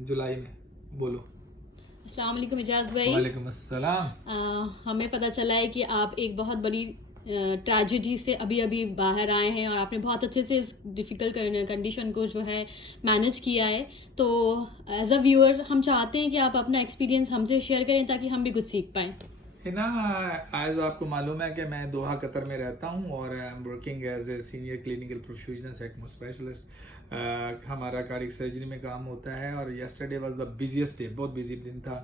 जुलाई में। बोलो। अस्सलाम वालेकुम इजाज़ भाई। वालेकुम अस्सलाम। हमें पता चला है कि आप एक बहुत बड़ी ट्रेजेडी से अभी अभी बाहर आए हैं और आपने बहुत अच्छे से इस डिफ़िकल्ट कंडीशन को जो है मैनेज किया है। तो एज अ व्यूअर हम चाहते हैं कि आप अपना एक्सपीरियंस हमसे शेयर करें ताकि हम भी कुछ सीख पाएँ। है ना, एज आपको मालूम है कि मैं दोहा कतर में रहता हूँ और I am working as a senior clinical professional ECMO specialist. हमारा कार्डियक सर्जरी में काम होता है और yesterday was the busiest day, बहुत बिजी दिन था।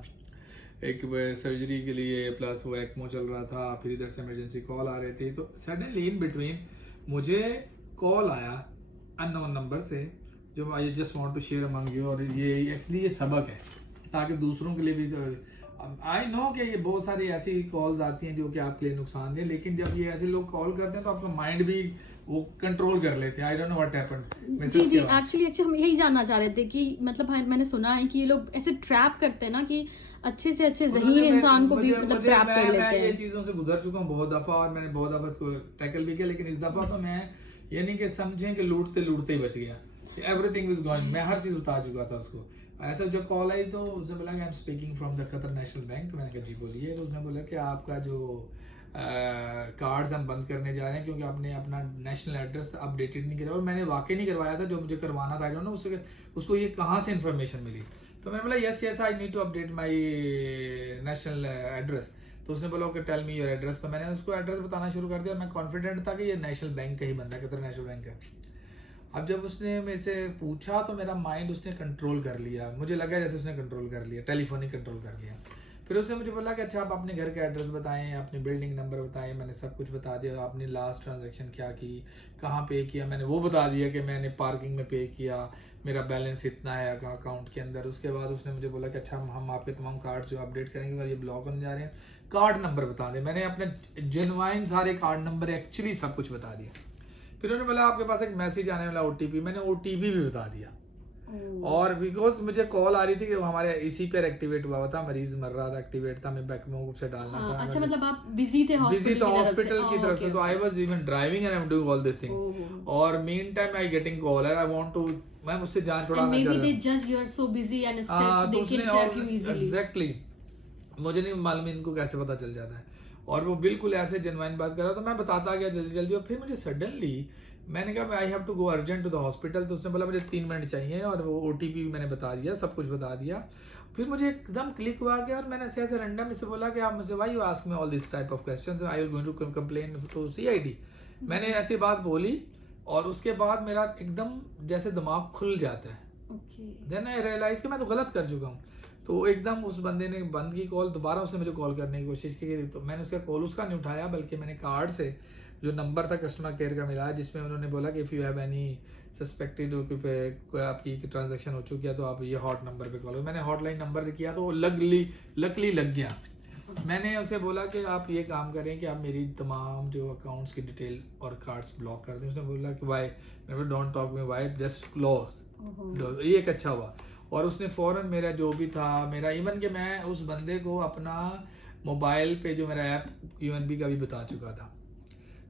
एक सर्जरी के लिए प्लस वो एक्मो चल रहा था, फिर इधर से इमरजेंसी कॉल आ रहे थे, तो सडनली इन बिटवीन मुझे कॉल आया अननोन नंबर से, जो I just want to share among you. और ये एक्चुअली ये सबक है ताकि दूसरों के लिए भी। आई नो कि ये बहुत सारी ऐसी कॉल्स आती हैं जो कि आपके लिए नुकसान है, लेकिन जब ये ऐसे लोग कॉल करते हैं तो आपका माइंड भी वो कंट्रोल कर लेते हैं। I don't know what happened. जी एक्चुअली हम यही जानना चाह रहे थे कि मतलब मैंने सुना है कि ये लोग ऐसे ट्रैप करते हैं ना कि अच्छे से अच्छे ज़हीन इंसान को भी मतलब ट्रैप कर लेते हैं। ये चीजों से गुजर चुका हूँ बहुत दफा और मैंने बहुत दफा इसको टैकल भी किया, लेकिन इस दफा तो मैं ये नहीं कि समझें कि लूटते लूटते ही बच गया। एवरीथिंग इज गोइंग, मैं हर चीज बता चुका था उसको। ऐसा जब कॉल आई तो उसने बोला कि I am speaking from the Qatar national bank. मैंने कहा जी बोलिए। तो उसने बोला कि आपका जो कार्ड्स हम बंद करने जा रहे हैं क्योंकि आपने अपना नेशनल एड्रेस अपडेटेड नहीं किया। और मैंने वाकई नहीं करवाया था जो मुझे करवाना था। आई डोंट नो उसको ये कहाँ से इन्फॉर्मेशन मिली। तो मैंने बोला yes yes I need to update my national address. तो उसने बोला okay tell me your address. तो मैंने उसको एड्रेस बताना शुरू कर दिया। मैं कॉन्फिडेंट था कि ये नेशनल बैंक का ही बंदा, कतर नेशनल बैंक है। अब जब उसने मेरे से पूछा तो मेरा माइंड उसने कंट्रोल कर लिया। मुझे लगा जैसे उसने कंट्रोल कर लिया, टेलीफोनिक कंट्रोल कर लिया। फिर उसने मुझे बोला कि अच्छा आप अपने घर का एड्रेस बताएं, अपनी बिल्डिंग नंबर बताएं। मैंने सब कुछ बता दिया। आपने लास्ट ट्रांजैक्शन क्या की, कहाँ पे किया, मैंने वो बता दिया कि मैंने पार्किंग में पे किया, मेरा बैलेंस इतना है अकाउंट के अंदर। उसके बाद उसने मुझे बोला कि अच्छा हम आपके तमाम कार्ड जो अपडेट करेंगे और ये ब्लॉक होने जा रहे हैं, कार्ड नंबर बता दें। मैंने अपने जेन्युइन सारे कार्ड नंबर एक्चुअली सब कुछ बता दिया। फिर उन्होंने बोला आपके पास एक मैसेज आने वाला ओटीपी, मैंने ओटीपी भी बता दिया। और बिकॉज मुझे कॉल आ रही थी कि हमारे इसी पर एक्टिवेट हुआ था, मरीज मर रहा था, एक्टिवेट था, मैं बैकमो से डालना था। अच्छा मतलब आप बिजी थे हॉस्पिटल की तरफ से। तो I was even driving and I am doing all this thing. और meantime I getting call and I want to, मैं उससे जान छुड़ाना चाह रहा हूं। एग्जैक्टली मुझे नहीं मालूम इनको कैसे पता चल जाता है। और वो बिल्कुल ऐसे जेन्युइन बात कर रहा, तो मैं बताता गया जल्दी जल्दी। और फिर मुझे सडनली मैंने कहा I have to go urgent to the hospital. तो उसने बोला मुझे 3 मिनट चाहिए और वो ओटीपी मैंने बता दिया, सब कुछ बता दिया। फिर मुझे एकदम क्लिक हुआ गया और मैंने ऐसे रैंडम से बोला कि आप मुझे why you ask me all this type of questions, I will going to complain to CID. मैंने ऐसी बात बोली और उसके बाद मेरा एकदम जैसे दिमाग खुल जाता है। देन आई रियलाइज कि मैं तो गलत कर चुका हूँ। तो एकदम उस बंदे ने बंद की कॉल। दोबारा उसने मुझे कॉल करने की कोशिश की, तो मैंने उसका कॉल उसका नहीं उठाया, बल्कि मैंने कार्ड से जो नंबर था कस्टमर केयर का मिला, जिसमें उन्होंने बोला कि if you have any suspected आपकी ट्रांजैक्शन हो चुकी है तो आप ये हॉट नंबर पे कॉल। मैंने हॉटलाइन नंबर किया तो लकली लग गया। मैंने उसे बोला कि आप ये काम करें कि आप मेरी तमाम जो अकाउंट्स की डिटेल और कार्ड्स ब्लॉक कर दें। उसने बोला कि वाई, मैं don't talk me why, just close. ये एक अच्छा हुआ। और उसने फौरन मेरा जो भी था मेरा, इवन कि मैं उस बंदे को अपना मोबाइल पे जो मेरा ऐप यूएनबी का भी बता चुका था।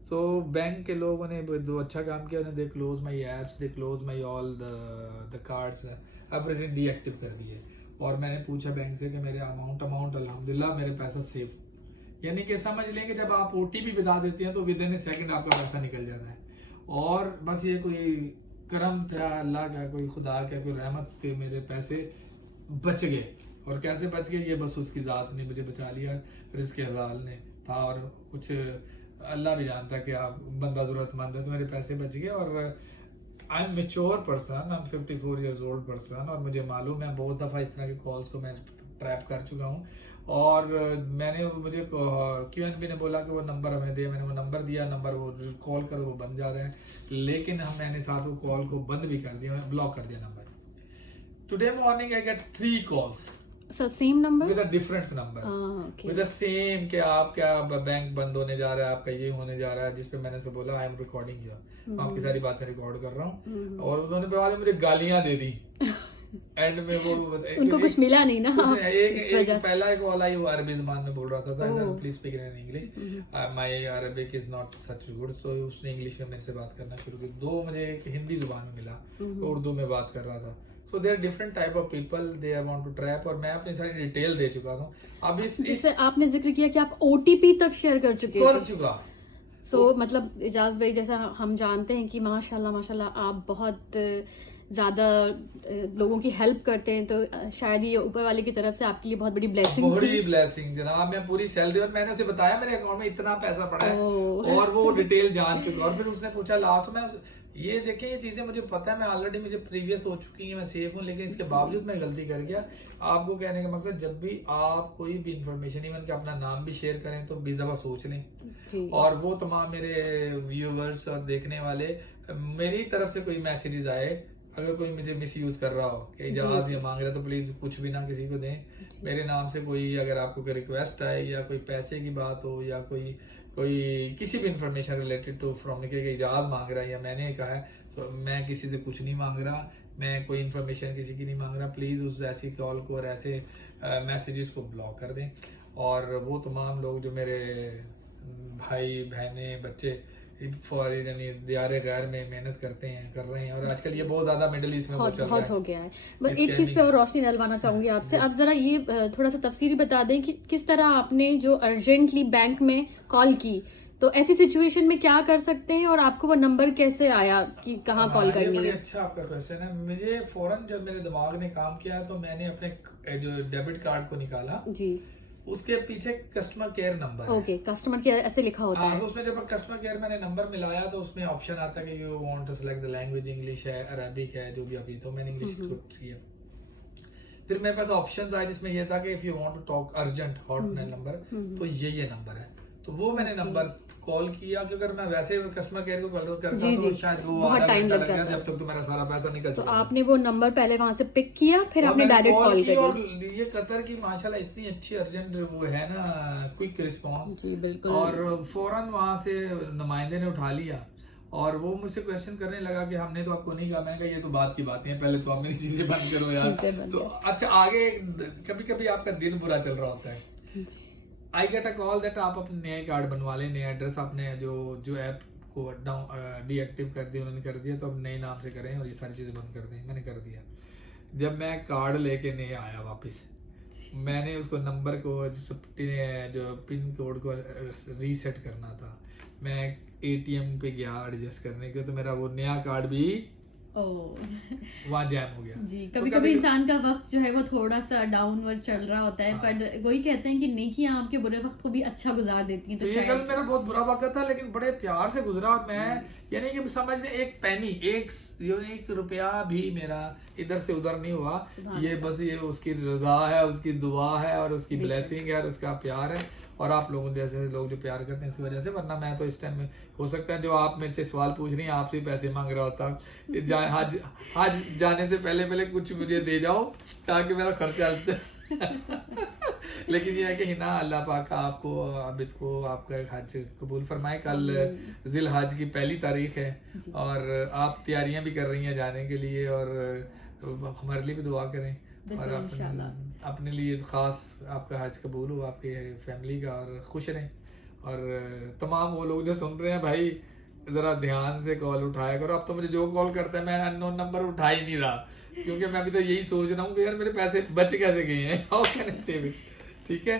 सो बैंक के लोगों ने दो अच्छा काम किया, उन्होंने they close my apps, they close my all the cards, everything deactive कर दिए। और मैंने पूछा बैंक से कि मेरे अमाउंट अल्हम्दुलिल्लाह मेरे पैसा सेफ। यानी कि समझ लें कि जब आप ओटीपी बता देते हैं तो विद इन ए सेकंड आपका पैसा निकल जाता है। और बस ये कोई करम था अल्लाह का, कोई खुदा का, कोई रहमत के मेरे पैसे बच गए। और कैसे बच गए ये बस उसकी ज़ात ने मुझे बचा लिया, रिज़्क़ हलाल ने था। और कुछ अल्लाह भी जानता है कि आप बंदा ज़रूरतमंद है, तो मेरे पैसे बच गए। और I M mature person, I am 54 years old person. और मुझे मालूम है बहुत दफ़ा इस तरह के कॉल्स को मैं ट्रैप कर चुका हूँ। और मैंने मुझे क्यूएनबी ने बोला कि वो नंबर हमें दे, मैंने वो नंबर दिया, नंबर वो कॉल करो वो बन जा रहे हैं। लेकिन मैंने साथ वो कॉल को बंद भी कर दिया, ब्लॉक कर दिया number. Today morning I get 3 calls same number with a different number, with the same कि आपका बैंक बंद होने जा रहा है, आपका ये होने जा रहा है। जिसपे मैंने से बोला आई एम रिकॉर्डिंग यू, मैं आपकी सारी बातें रिकॉर्ड कर रहा हूँ। और उन्होंने बाद मुझे गालियां दे दी। एंड में वो उनको कुछ मिला नहीं ना। एक पहला एक कॉल आई, वो अरबी जुबान में बोल रहा था, please speak in English, my Arabic is not such good. तो उसने इंग्लिश में मेरे से बात करना शुरू की। 2 मुझे एक हिंदी जुबान में मिला, तो उर्दू में बात कर रहा था। So there different type of people they want to trap, और मैं अपनी सारी डिटेल दे चुका हूँ। अब जैसे आपने जिक्र किया कि आप OTP तक शेयर कर चुके कर हैं। चुका। मतलब इजाज भाई, जैसा हम जानते हैं कि माशाल्लाह माशाल्लाह आप बहुत ज्यादा लोगों की हेल्प करते हैं, तो शायद ये ऊपर वाले की तरफ से आपके लिए बहुत बड़ी ब्लेसिंग थी। बड़ी ब्लेसिंग जनाब, मैं पूरी सैलरी, और मैंने उसे बताया मेरे अकाउंट में इतना पैसा पड़ा है, ओह। और वो डिटेल जान चुका। और फिर उसने पूछा लास्ट में, ये देखें ये चीजें मुझे पता है, मैं ऑलरेडी मुझे प्रीवियस हो चुकी है, मैं सेफ हूँ, लेकिन इसके बावजूद मैं गलती कर गया। आपको कहने का मकसद, जब भी आप कोई भी इंफॉर्मेशन, इवन कि अपना नाम भी शेयर करें, तो 20 दफा सोच लें। जी। और वो तमाम मेरे व्यूवर्स और देखने वाले, मेरी तरफ से कोई मैसेजेस आए, अगर कोई मुझे मिस यूज कर रहा हो कि इजाज़त ये मांग रहा है, तो प्लीज कुछ भी ना किसी को दें। मेरे नाम से कोई, अगर आपको कोई रिक्वेस्ट आए, या कोई पैसे की बात हो, या कोई किसी भी इंफॉर्मेशन रिलेटेड टू फ्रॉम के इजाज़त मांग रहा है, या मैंने कहा है, तो मैं किसी से कुछ नहीं मांग रहा, मैं कोई इंफॉर्मेशन किसी की नहीं मांग रहा। प्लीज उस ऐसी कॉल को और ऐसे मैसेजेस को ब्लॉक कर दें। और वो तमाम लोग जो मेरे भाई बहनें बच्चे फॉरेन यानी दियारे गैर में मेहनत करते हैं, कर रहे हैं, और आजकल ये बहुत ज्यादा मिडिल ईस्ट में बहुत हो गया है। बस एक चीज पे और रोशनी डलवाना चाहूंगी आपसे, आप जरा ये थोड़ा सा तफसीली बता दें कि किस तरह आपने जो अर्जेंटली बैंक में कॉल की, तो ऐसी सिचुएशन में क्या कर सकते हैं, और आपको वो नंबर कैसे आया कि कहाँ कॉल करनी है? अच्छा आपका क्वेश्चन है। मुझे फौरन जब मेरे दिमाग ने काम किया, तो मैंने अपने जो डेबिट कार्ड को निकाला जी, उसके पीछे customer care number okay, customer care ऐसे लिखा होता है। तो उसमें जब कस्टमर केयर मैंने नंबर मिलाया, तो उसमें ऑप्शन आता है कि you want to select the language, English है, अरबिक है, जो भी अभी, तो मैंने इंग्लिश किया। फिर मेरे पास ऑप्शंस आए जिसमें यह था कि if you want to talk urgent hotline number, तो ये नंबर है। तो वो मैंने नंबर कॉल किया, क्योंकि अगर मैं वैसे कस्टमर केयर को कॉल करता तो शायद वो बहुत टाइम लग जाता, जब तक तो मेरा सारा पैसा निकल तो चुका। आपने वो नंबर पहले वहां से पिक किया, फिर आपने डायरेक्ट कॉल करी। और ये कतर की माशाल्लाह इतनी अच्छी अर्जेंट वो है ना, क्विक रिस्पांस। जी बिल्कुल। और फौरन वहां से नुमाइंदे ने उठा लिया, और वो मुझसे क्वेश्चन करने लगा कि हमने तो आपको नहीं कहा। मैंने कहा ये तो बात की बातें हैं, पहले तो आप मेरी चीजें बंद करो यार। तो अच्छा, आगे कभी कभी आपका दिन बुरा चल रहा होता है, I get a call that आप अपने नए कार्ड बनवा लें, नया एड्रेस आपने जो ऐप को डीएक्टिव कर दिया, उन्होंने कर दिया, तो अब नए नाम से करें और ये सारी चीजें बंद कर दें। मैंने कर दिया। जब मैं कार्ड लेके नया आया वापस, मैंने उसको नंबर को जो पिन कोड को रीसेट करना था, मैं एटीएम पे गया एडजस्ट करने के, तो मेरा वो नया कार्ड भी वहाँ जैम हो गया। जी, कभी कभी इंसान का वक्त जो है वो थोड़ा सा डाउनवर्ड चल रहा होता है, पर वही कहते हैं कि नेकियां आपके बुरे वक्त को भी अच्छा गुजार देती हैं। तो ये कल मेरा बहुत बुरा वक्त था, लेकिन बड़े प्यार से गुजरा। और मैं यानी कि समझ लें एक पैनी, एक रुपया भी मेरा इधर से उधर नहीं हुआ। ये बस ये उसकी रजा है, उसकी दुआ है, और उसकी ब्लेसिंग है, और उसका प्यार है, और आप लोगों जैसे लोग जो प्यार करते हैं इसकी वजह से। वरना मैं तो इस टाइम में, हो सकता है जो आप मेरे से सवाल पूछ रही हैं, आपसे पैसे मांग रहा होता। हज जाने से पहले कुछ मुझे दे जाओ ताकि मेरा खर्चा लेकिन ये है कि ना, अल्लाह पाक आपको आबिद को आपका हज कबूल फरमाए। कल जिल हज की पहली तारीख है, और आप तैयारियां भी कर रही हैं जाने के लिए, और हमारे लिए भी दुआ करें, और अपने लिए खास आपका हज कबूल हो, आपके फैमिली का, और खुश रहें। और तमाम वो लोग जो सुन रहे हैं भाई, जरा ध्यान से कॉल उठाया करो। अब तो मुझे जो कॉल करता है, मैं अननोन नंबर उठा ही नहीं रहा, क्योंकि मैं अभी तो यही सोच रहा हूँ कि यार मेरे पैसे बच कैसे गए हैं, how can I save it. ठीक है,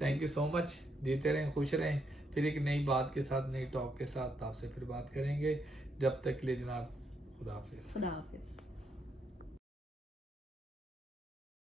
थैंक यू सो मच। जीते रहें, खुश रहें। फिर एक नई बात के साथ, नई टॉक के साथ आपसे फिर बात करेंगे। जब तक के लिए जनाब, खुदा हाफिज।